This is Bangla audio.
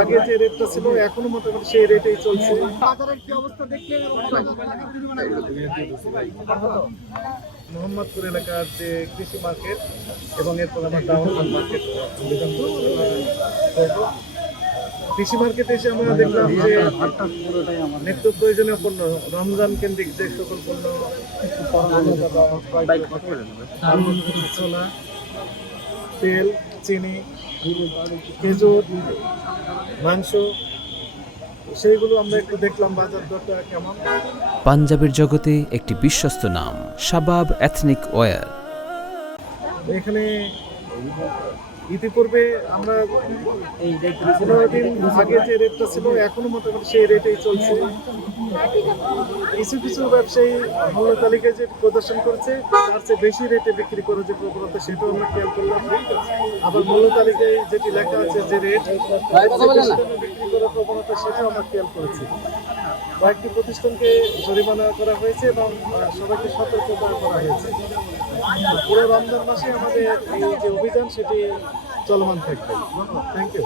আগে যে রেটটা ছিল এখনো মোটামুটি সেই রেটেই চলছে। বাজারের কি অবস্থা দেখলে মোহাম্মদপুর এলাকার যে কৃষি মার্কেট এবং এরপর আমার দাওয়ান মার্কেট কৃষি মার্কেটে এসে আমরা দেখলাম যে নিত্য প্রয়োজনীয় পণ্য রমজান কেন্দ্রিক যে সকল পণ্য ছোলা, তেল, চিনি, খেজুর, মাংস, সেইগুলো আমরা একটু দেখলাম বাজার দরটা কেমন। পাঞ্জাবের জগতে একটি বিশ্বস্ত নাম শাবাব এথনিক ওয়্যার। এখানে ইতিপূর্বে আমরা 15 দিন আগে যে রেটটা ছিল এখনো মোটামুটি সেই রেটেই চলছে। কিছু কিছু ব্যবসায়ী মূল্য তালিকায় যে প্রদর্শন করছে তার চেয়ে বেশি রেটে বিক্রি করে যে প্রবণতা সেটাও আমরা খেয়াল করলাম। আবার মূল্য তালিকায় যেটি লেখা আছে যে রেট বিক্রি করার প্রবণতা সেটাও আমরা খেয়াল করেছি। কয়েকটি প্রতিষ্ঠানকে জরিমানা করা হয়েছে এবং সবাইকে সতর্ক করা হয়েছে। পুরো রমজান মাসে আমাদের এই যে অভিযান সেটি চলমান থাকবে। Thank you.